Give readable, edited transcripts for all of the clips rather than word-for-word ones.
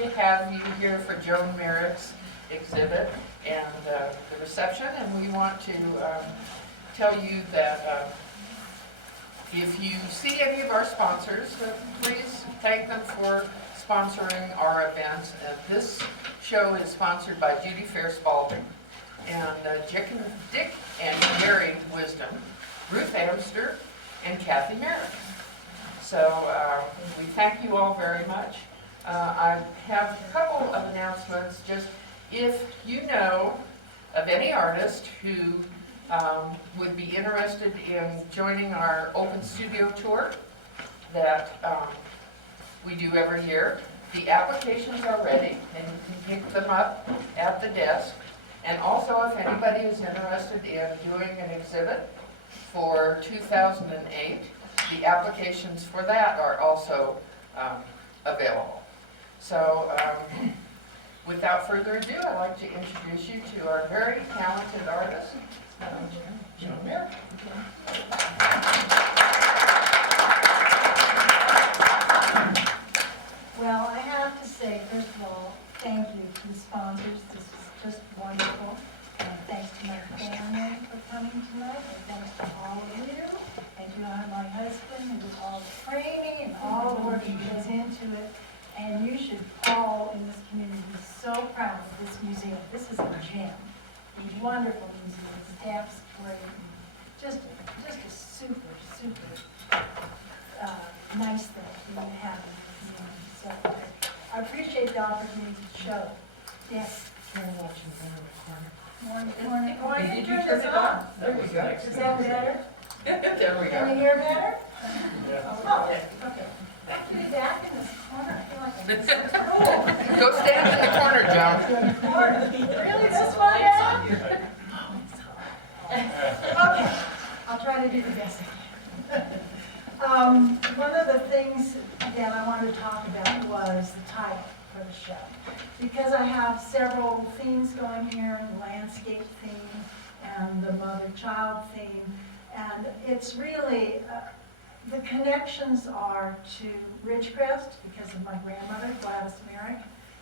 to have you here for Joan Merrick's exhibit and the reception, and we want to tell you that if you see any of our sponsors, please thank them for sponsoring our events. This show is sponsored by Judy Fair Spalding and Dick and Gary Wisdom, Ruth Amster, and Kathy Merrick. So we thank you all very much. I have a couple of announcements. Just if you know of any artist who would be interested in joining our open studio tour that we do every year, the applications are ready and you can pick them up at the desk. And also, if anybody is interested in doing an exhibit for 2008, the applications for that are also available. So without further ado, I'd like to introduce you to our very talented artist, Joan Merrick. Well, I have to say, first of all, thank you to the sponsors. This is just wonderful. Thanks to my family for coming tonight, and thanks to all of you, and to my husband who did all the framing and all the work that goes into it. And you should all in this community be so proud of this museum. This is a gem. A wonderful museum. The staff's great. Just a super, super nice thing that you have in the museum. So I appreciate the opportunity to show. Yes. I'm watching down in the corner. Oh, I didn't turn this it on. There we go. Is that better? There we Can you go. hear better? Yeah. Oh, okay. Actually, back in this corner, I feel like I'm so cool. Go stand in the corner, Joan. In the corner. Really, this one now? Okay, I'll try to do the best I can. One of the things that I wanted to talk about was the title for the show. Because I have several themes going here, the landscape theme and the mother-child theme, and it's really, the connections are to Ridgecrest because of my grandmother, Gladys Merrick.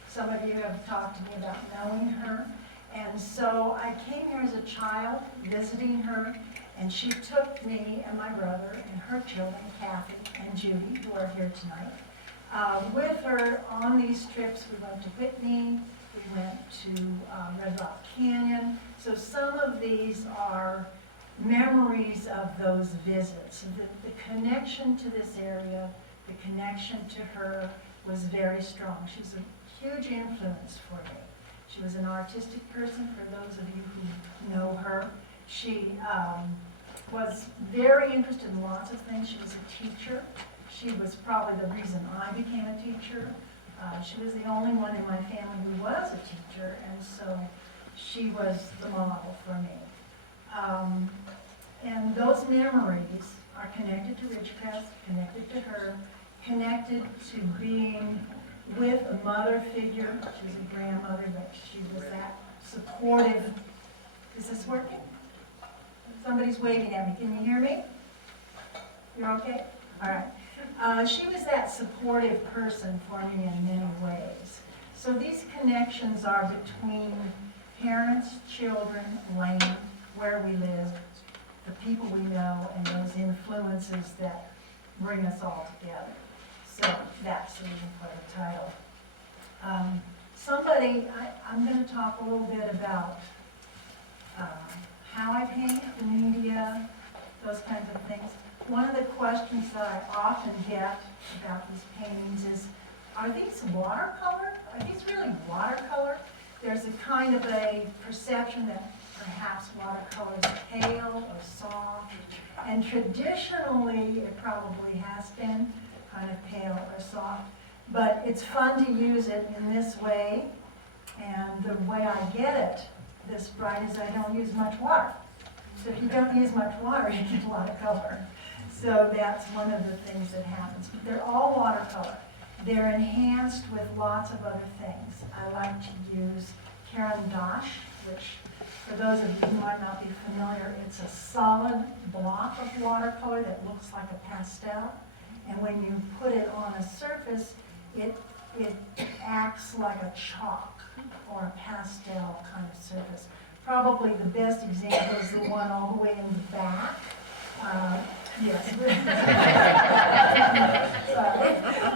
Some of you have talked to me about knowing her. And so I came here as a child, visiting her, and she took me and my brother and her children, Kathy and Judy, who are here tonight, with her on these trips. We went to Whitney, we went to Red Rock Canyon. So some of these are memories of those visits. The connection to this area, the connection to her was very strong. She's a huge influence for me. She was an artistic person, for those of you who know her. She was very interested in lots of things. She was a teacher. She was probably the reason I became a teacher. She was the only one in my family who was a teacher, and so she was the model for me. And those memories are connected to Ridgecrest, connected to her, connected to being with a mother figure. She was a grandmother, but she was that supportive. Is this working? Somebody's waving at me. Can you hear me? You're okay? All right. She was that supportive person for me in many ways. So these connections are between parents, children, land, where we live, the people we know, and those influences that bring us all together. So that's the reason for the title. I'm going to talk a little bit about how I paint, the media, those kinds of things. One of the questions that I often get about these paintings is, are these watercolor? Are these really watercolor? There's a kind of a perception that perhaps watercolor is pale or soft, and traditionally it probably has been kind of pale or soft, but it's fun to use it in this way, and the way I get it this bright is I don't use much water. So if you don't use much water, you get a lot of color. So that's one of the things that happens. But they're all watercolor. They're enhanced with lots of other things. I like to use Caran d'Ache, which for those of you who might not be familiar, it's a solid block of watercolor that looks like a pastel. And when you put it on a surface, it it acts like a chalk or a pastel kind of surface. Probably the best example is the one all the way in the back. Yes. Sorry.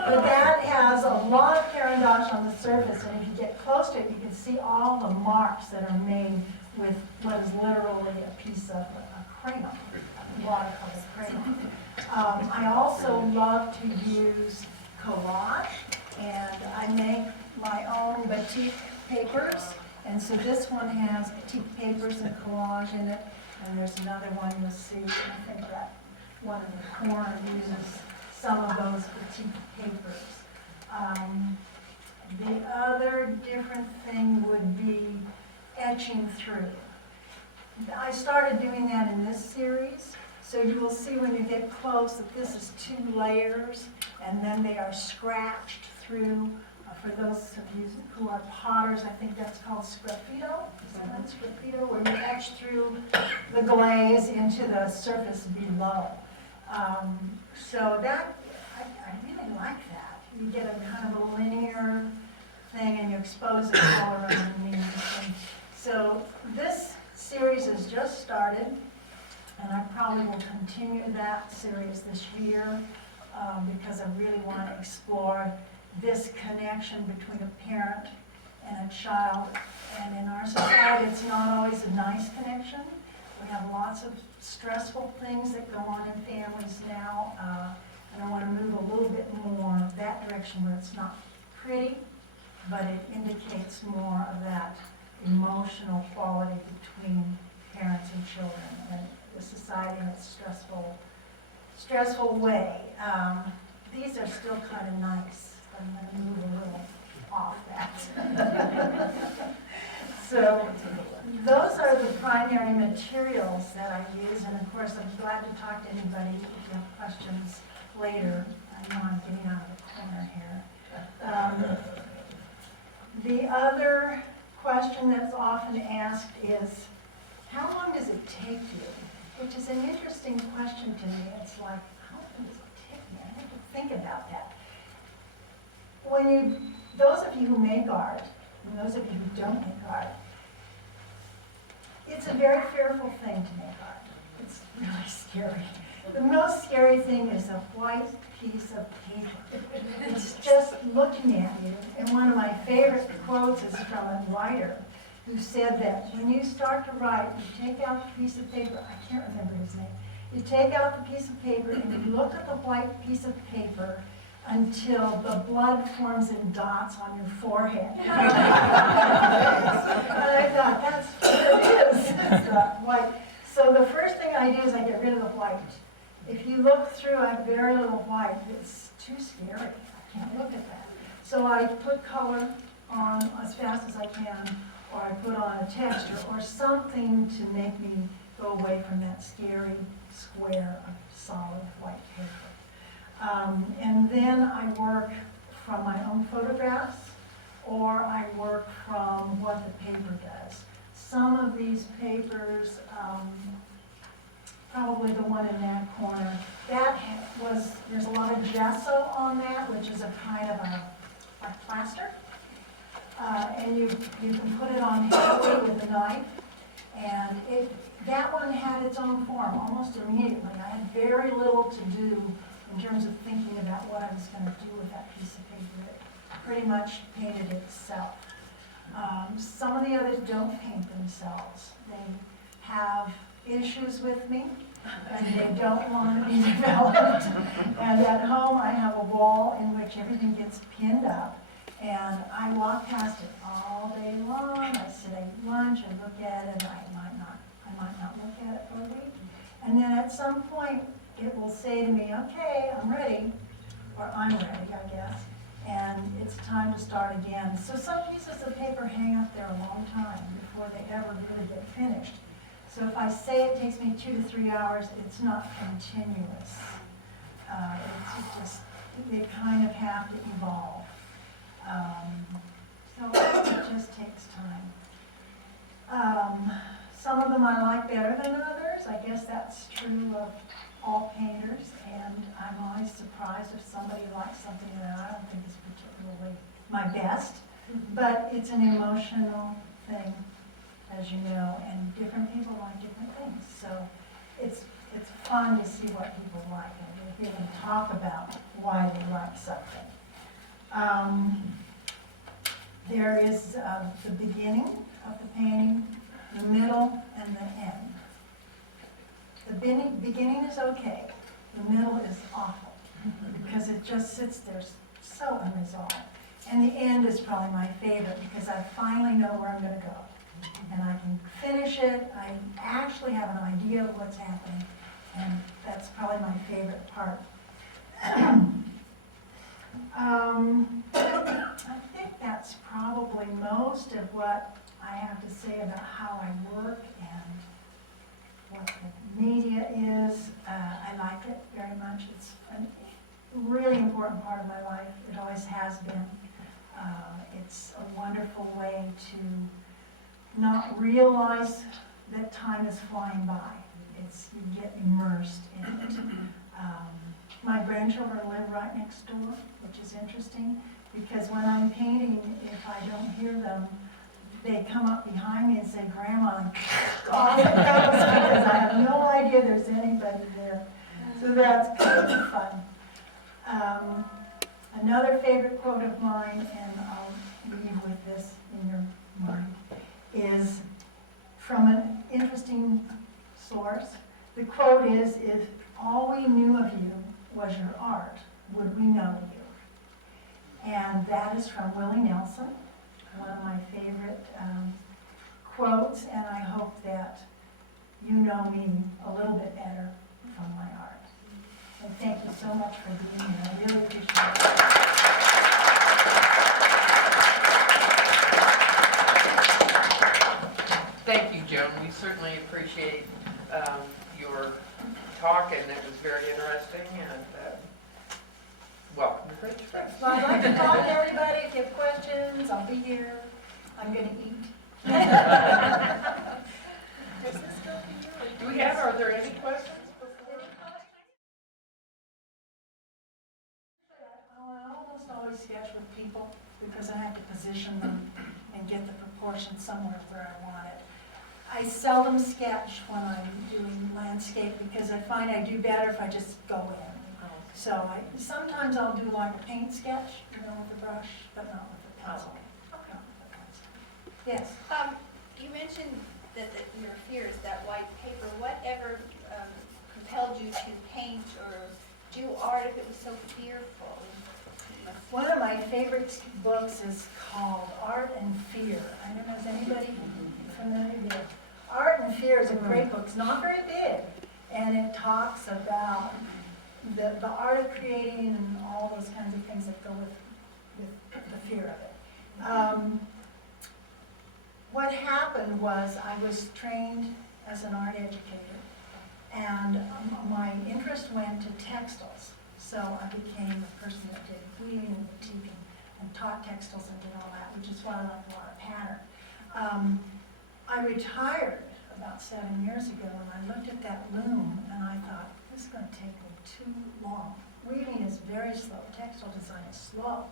But that has a lot of carandash on the surface, and if you get close to it, you can see all the marks that are made with what is literally a piece of a crayon, a watercolor crayon. I also love to use collage, and I make my own batik papers. And so this one has batik papers and collage in it, and there's another one you'll see. I think that one in the corner uses some of those batik papers. The other different thing would be etching through. I started doing that in this series, so you will see when you get close that this is 2 layers, and then they are scratched through. For those of you who are potters, I think that's called sgraffito. Is that right? Sgraffito, where you etch through the glaze into the surface below. So that, I really like that. You get a kind of a linear thing and you expose the color underneath. And so this series has just started, and I probably will continue that series this year because I really want to explore this connection between a parent and a child. And in our society, it's not always a nice connection. We have lots of stressful things that go on in families now, and I want to move a little bit more that direction where it's not pretty, but it indicates more of that emotional quality between parents and children and the society in its stressful way. These are still kind of nice. I'm going to move a little off that. So those are the primary materials that I use, and of course I'm glad to talk to anybody if you have questions later. I know I'm getting out of the corner here. The other question that's often asked is, how long does it take you? Which is an interesting question to me. It's like, how long does it take me? I have to think about that. Those of you who make art, and those of you who don't make art, it's a very fearful thing to make art. It's really scary. The most scary thing is a white piece of paper. It's just looking at you. And one of my favorite quotes is from a writer who said that when you start to write, you take out the piece of paper, I can't remember his name, you take out the piece of paper and you look at the white piece of paper until the blood forms in dots on your forehead. And I thought, that's what it is. It's white. So the first thing I do is I get rid of the white. If you look through, I have very little white. It's too scary. I can't look at that. So I put color on as fast as I can, or I put on a texture or something to make me go away from that scary square of solid white paper. And then I work from my own photographs, or I work from what the paper does. Some of these papers, probably the one in that corner, there's a lot of gesso on that, which is a kind of a plaster. And you can put it on heavily with a knife, and that one had its own form almost immediately. I had very little to do in terms of thinking about what I was going to do with that piece of paper. It pretty much painted itself. Some of the others don't paint themselves. They have issues with me, and they don't want to be developed. And at home, I have a wall in which everything gets pinned up, and I walk past it all day long. I sit at lunch and look at it, and I might not look at it for a week. And then at some point, it will say to me, okay, I'm ready, or I'm ready, I guess, and it's time to start again. So some pieces of paper hang up there a long time before they ever really get finished. So if I say it takes me 2 to 3 hours, it's not continuous. They kind of have to evolve. So it just takes time. Some of them I like better than others. I guess that's true of all painters, and I'm always surprised if somebody likes something that I don't think is particularly probably my best, but it's an emotional thing, as you know, and different people like different things. So it's fun to see what people like and to hear them talk about why they like something. There is the beginning of the painting, the middle, and the end. The beginning is okay. The middle is awful because it just sits there so unresolved. And the end is probably my favorite because I finally know where I'm going to go. And I can finish it. I actually have an idea of what's happening. And that's probably my favorite part. I think that's probably most of what I have to say about how I work and what the media is. I like it very much. It's a really important part of my life. It always has been. It's a wonderful way to not realize that time is flying by. You get immersed in it. My grandchildren live right next door, which is interesting, because when I'm painting, if I don't hear them, they come up behind me and say, "Grandma," and off it goes, because I have no idea there's anybody there. So that's kind of fun. Another favorite quote of mine, and I'll leave with this in your mind, is from an interesting source. The quote is, "If all we knew of you was your art, would we know you?" And that is from Willie Nelson, one of my favorite quotes, and I hope that you know me a little bit better from my art. And thank you so much for being here. I really appreciate it. Thank you, Joan. We certainly appreciate your talk, and it was very interesting, and welcome to French Press. Well, I'd like to talk to everybody. If you have questions, I'll be here. I'm going to eat. Does this go for you? Are there any questions? I almost always sketch with people because I have to position them and get the proportion somewhere where I want it. I seldom sketch when I'm doing landscape because I find I do better if I just go in. So sometimes I'll do like a paint sketch, with the brush, but not with the pencil. Okay. Not with the pencil. Yes. You mentioned that your fear is that white paper. Whatever compelled you to paint or do art if it was so fearful? One of my favorite books is called Art and Fear. I don't know, is anybody familiar with it? Art and Fear is a great book. It's not very big, and it talks about the art of creating and all those kinds of things that go with the fear of it. What happened was I was trained as an art educator, and my interest went to textiles. So I became the person that did weaving and boutique and taught textiles and did all that, which is why I like a lot of pattern. I retired about 7 years ago, and I looked at that loom, and I thought, this is going to take me too long. Weaving is very slow. Textile design is slow.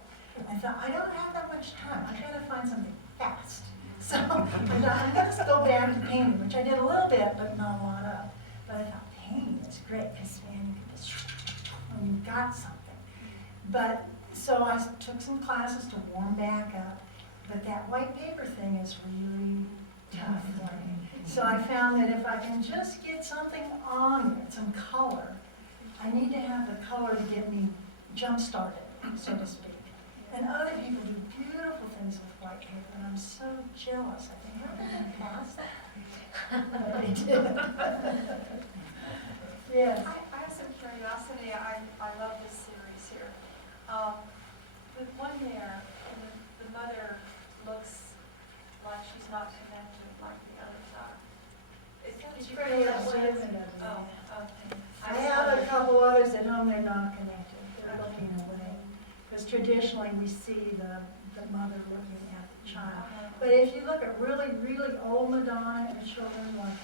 I thought, I don't have that much time. I've got to find something fast. So I thought, I'm going to go back to painting, which I did a little bit, but not a lot of. But I thought, painting is great, because man, you can just, when you've got something. But, so I took some classes to warm back up, but that white paper thing is really tough for me. So I found that if I can just get something on it, some color, I need to have the color to get me jump-started, so to speak. And other people do beautiful things with white paper, and I'm so jealous. I think, how can I pass that? But they did. Yes. I have some curiosity. I love this series here. With one there, the mother looks like she's not connected like the others are. Did you Pretty feel that way? observant of Oh, me. okay. I have a couple others at home, they're not connected. They're looking away. Because traditionally, we see the mother looking at the child. But if you look at really, really old Madonna and children like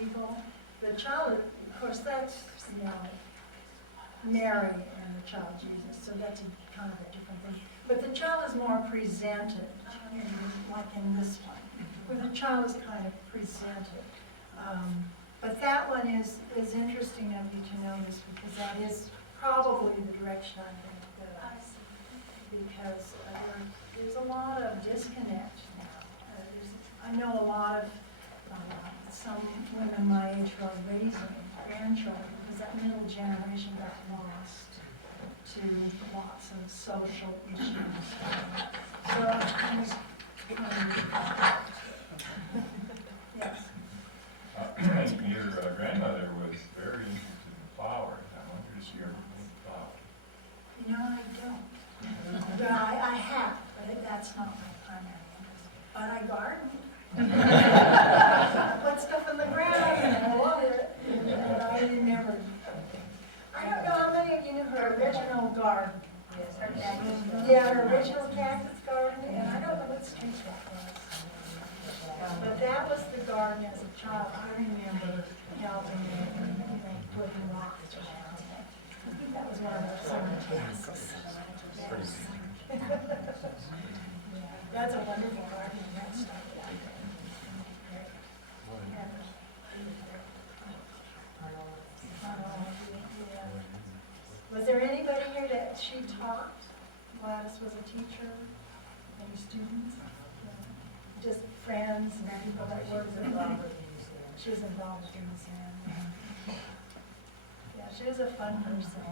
Regal, the child, of course, that's, Mary and the child Jesus, so that's kind of a different thing. But the child is more presented, like in this one, where the child is kind of presented. But that one is interesting of you to know this, because that is probably the direction I'm going to go. I see. Because there's a lot of disconnect now. I know a lot of, some women my age who are raising grandchildren, because that middle generation got lost to lots of social issues. So I was yes. Your grandmother was very interested in flowers. I wonder if she ever painted flowers. You know, I don't. Well, I have, but that's not my primary interest. But I garden. Put stuff in the ground and I love it. But I never. I don't know how many of you knew her original garden. Yes, her dad used to. Yeah, her original cactus garden, and I don't know what street that was. But that was the garden as a child. I remember helping and, putting rocks around it. That was one of our summer tasks. Yes. That's a wonderful garden, that stuff. Was there anybody here that she taught? Gladys was a teacher? Any students? Just friends and people that worked involved with the museum. She was involved with the museum. Yeah, she was a fun person.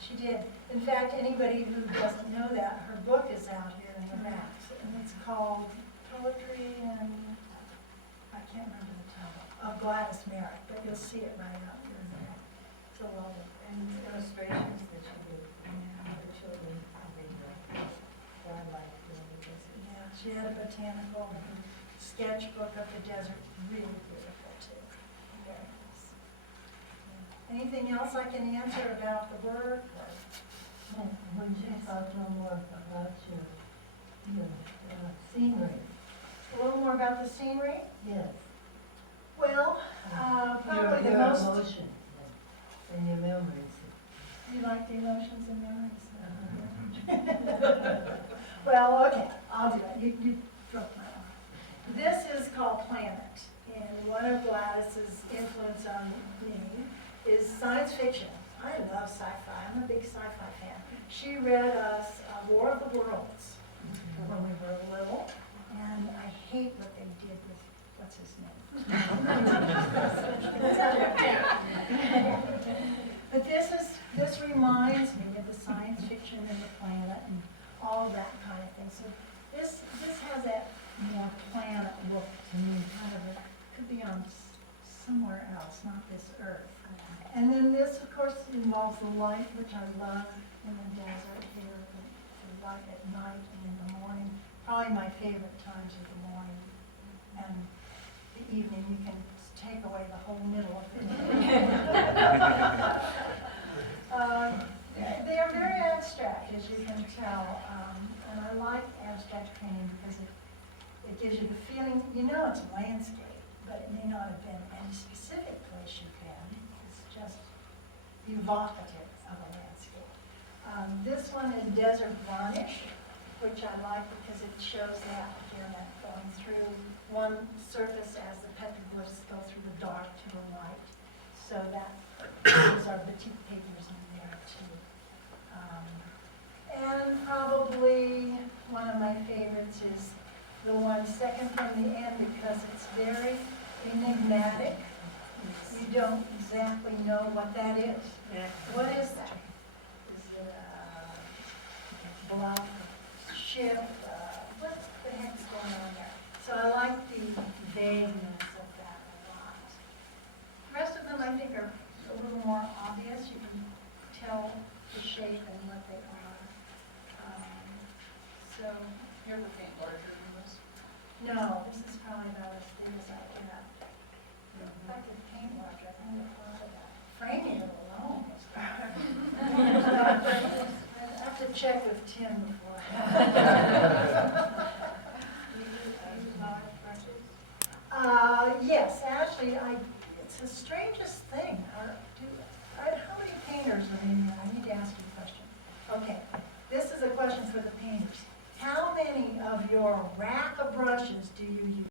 She did. In fact, anybody who doesn't know that, her book is out here in the back, and it's called Poetry and, I can't remember the title, of Gladys Merrick, but you'll see it right out here in there. It's a lovely. And illustrations that she did for children, I think, wildlife. Yeah, she had a botanical sketchbook of the desert, really beautiful too. Very nice. Yeah. Anything else I can answer about the work? When you talk a little more about your scenery. A little more about the scenery? Yes. Well, probably the your most. emotions and your memories. You like the emotions and memories? Well, okay, I'll do it. You broke my arm. This is called Planet, and one of Gladys's influence on me is science fiction. I love sci-fi. I'm a big sci-fi fan. She read us War of the Worlds when we were little, and I hate what they did with, what's his name? But this reminds me of the science fiction and the planet and all that kind of thing. So this has that more planet look to me, kind of could be on somewhere else, not this earth. And then this, of course, involves the light, which I love in the desert here, the light at night and in the morning. Probably my favorite times are the morning and the evening. You can take away the whole middle of it. They are very abstract, as you can tell, and I like abstract painting because it gives you the feeling, you know it's a landscape, but it may not have been any specific place you've been. It's just evocative of a landscape. This one is Desert Varnish, which I like because it shows that, again, that going through one surface as the petroglyphs go through the dark to the light. So that those are batik papers in there too. And probably one of my favorites is the one second from the end because it's very enigmatic. You don't exactly know what that is. What is that? Is it a block, ship? What the heck's going on there? So I like the vagueness of that a lot. The rest of them I think are a little more obvious. You can tell the shape and what they are. So, You're the paint larger than this. no, this is probably about as big as I get. If I could paint larger, I would have thought of that. Framing it alone was I have to check with Tim before. Yes, actually, it's the strangest thing. How many painters are in here? I need to ask you a question. Okay, this is a question for the painters. How many of your rack of brushes do you use?